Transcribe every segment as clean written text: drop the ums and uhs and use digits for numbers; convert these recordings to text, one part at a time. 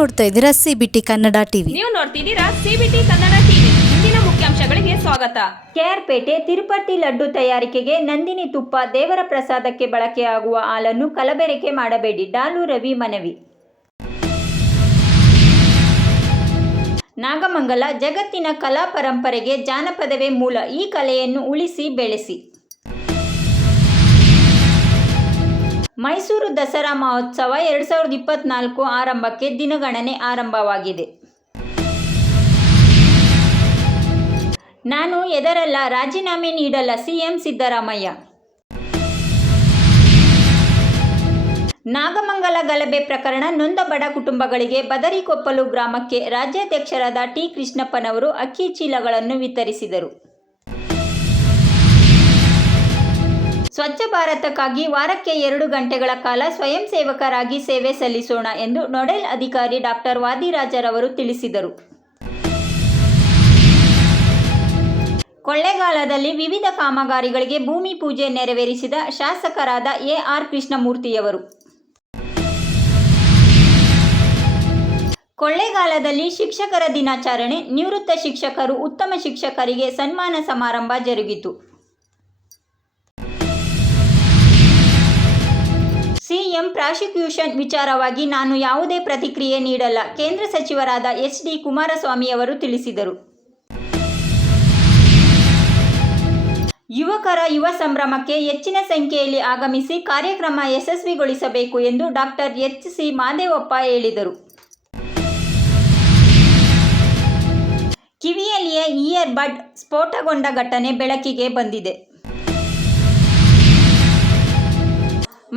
ನೋಡ್ತಾ ಇದ್ದೀರಾ CBT Kannada TV. ನೀವು ನೋಡ್ತಿದ್ದೀರಾ ಸಿಬಿಟಿ ಕನ್ನಡ ಟಿವಿ. ಇಂದಿನ ಮುಖ್ಯಾಂಶಗಳಿಗೆ ಸ್ವಾಗತ. ಕೆಆರ್ಪೇಟೆ ತಿರುಪತಿ ಲಡ್ಡು ತಯಾರಿಕೆಗೆ ನಂದಿನಿ ತುಪ್ಪ, ದೇವರ ಪ್ರಸಾದಕ್ಕೆ ಬಳಕೆಯಾಗುವ ಹಾಲನ್ನು ಕಲಬೆರಕೆ ಮಾಡಬೇಡಿ. ಡಾಲು ರವಿ ಮನವಿ. ನಾಗಮಂಗಲ ಜಗತ್ತಿನ ಕಲಾ ಪರಂಪರೆಗೆ ಜಾನಪದವೇ ಮೂಲ. ಈ ಕಲೆಯನ್ನು ಉಳಿಸಿ ಬೆಳೆಸಿ. ಮೈಸೂರು ದಸರಾ ಮಹೋತ್ಸವ 2024 ಆರಂಭಕ್ಕೆ ದಿನಗಣನೆ ಆರಂಭವಾಗಿದೆ. ನಾನು ಎದರಲ್ಲ, ರಾಜೀನಾಮೆ ನೀಡಲ್ಲ ಸಿಎಂ ಸಿದ್ದರಾಮಯ್ಯ. ನಾಗಮಂಗಲ ಗಲಭೆ ಪ್ರಕರಣ ನೊಂದ ಬಡ ಕುಟುಂಬಗಳಿಗೆ ಬದರಿಕೊಪ್ಪಲು ಗ್ರಾಮಕ್ಕೆ ರಾಜ್ಯಾಧ್ಯಕ್ಷರಾದ ಟಿ ಕೃಷ್ಣಪ್ಪನವರು ಅಕ್ಕಿ ಚೀಲಗಳನ್ನು ವಿತರಿಸಿದರು. ಸ್ವಚ್ಛ ಭಾರತಕ್ಕಾಗಿ ವಾರಕ್ಕೆ 2 ಗಂಟೆಗಳ ಕಾಲ ಸ್ವಯಂ ಸೇವಕರಾಗಿ ಸೇವೆ ಸಲ್ಲಿಸೋಣ ಎಂದು ನೋಡೆಲ್ ಅಧಿಕಾರಿ ಡಾಕ್ಟರ್ ವಾದಿರಾಜರವರು ತಿಳಿಸಿದರು. ಕೊಳ್ಳೇಗಾಲದಲ್ಲಿ ವಿವಿಧ ಕಾಮಗಾರಿಗಳಿಗೆ ಭೂಮಿ ಪೂಜೆ ನೆರವೇರಿಸಿದ ಶಾಸಕರಾದ ಎಆರ್ ಕೃಷ್ಣಮೂರ್ತಿಯವರು. ಕೊಳ್ಳೇಗಾಲದಲ್ಲಿ ಶಿಕ್ಷಕರ ದಿನಾಚರಣೆ, ನಿವೃತ್ತ ಶಿಕ್ಷಕರು ಉತ್ತಮ ಶಿಕ್ಷಕರಿಗೆ ಸನ್ಮಾನ ಸಮಾರಂಭ ಜರುಗಿತು. ಸಿಎಂ ಪ್ರಾಸಿಕ್ಯೂಷನ್ ವಿಚಾರವಾಗಿ ನಾನು ಯಾವುದೇ ಪ್ರತಿಕ್ರಿಯೆ ನೀಡಲ್ಲ, ಕೇಂದ್ರ ಸಚಿವರಾದ ಎಚ್.ಡಿ. ಕುಮಾರಸ್ವಾಮಿಯವರು ತಿಳಿಸಿದರು. ಯುವಕರ ಯುವ ಸಂಭ್ರಮಕ್ಕೆ ಹೆಚ್ಚಿನ ಸಂಖ್ಯೆಯಲ್ಲಿ ಆಗಮಿಸಿ ಕಾರ್ಯಕ್ರಮ ಯಶಸ್ವಿಗೊಳಿಸಬೇಕು ಎಂದು ಡಾಕ್ಟರ್ ಎಚ್.ಸಿ. ಮಾದೇವಪ್ಪ ಹೇಳಿದರು. ಕಿವಿಯಲ್ಲಿಯೇ ಇಯರ್ ಬಡ್ ಸ್ಫೋಟಗೊಂಡ ಘಟನೆ ಬೆಳಕಿಗೆ ಬಂದಿದೆ.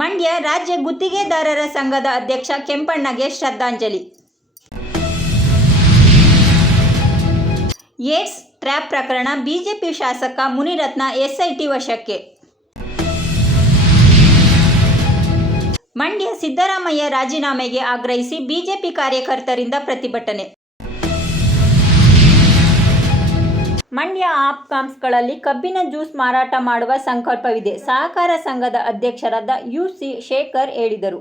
ಮಂಡ್ಯ ರಾಜ್ಯ ಗುತ್ತಿಗೆದಾರರ ಸಂಘದ ಅಧ್ಯಕ್ಷ ಕೆಂಪಣ್ಣಗೆ ಶ್ರದ್ಧಾಂಜಲಿ. ಏಡ್ಸ್ ಟ್ರ್ಯಾಪ್ ಪ್ರಕರಣ, ಬಿಜೆಪಿ ಶಾಸಕ ಮುನಿರತ್ನ ಎಸ್ಐಟಿ ವಶಕ್ಕೆ. ಮಂಡ್ಯ ಸಿದ್ದರಾಮಯ್ಯ ರಾಜೀನಾಮೆಗೆ ಆಗ್ರಹಿಸಿ ಬಿಜೆಪಿ ಕಾರ್ಯಕರ್ತರಿಂದ ಪ್ರತಿಭಟನೆ. ಮಂಡ್ಯ ಆಪ್ಕಾಮ್ಸ್ಗಳಲ್ಲಿ ಕಬ್ಬಿನ ಜ್ಯೂಸ್ ಮಾರಾಟ ಮಾಡುವ ಸಂಕಲ್ಪವಿದೆ, ಸಹಕಾರ ಸಂಘದ ಅಧ್ಯಕ್ಷರಾದ ಯು.ಸಿ. ಶೇಖರ್ ಹೇಳಿದರು.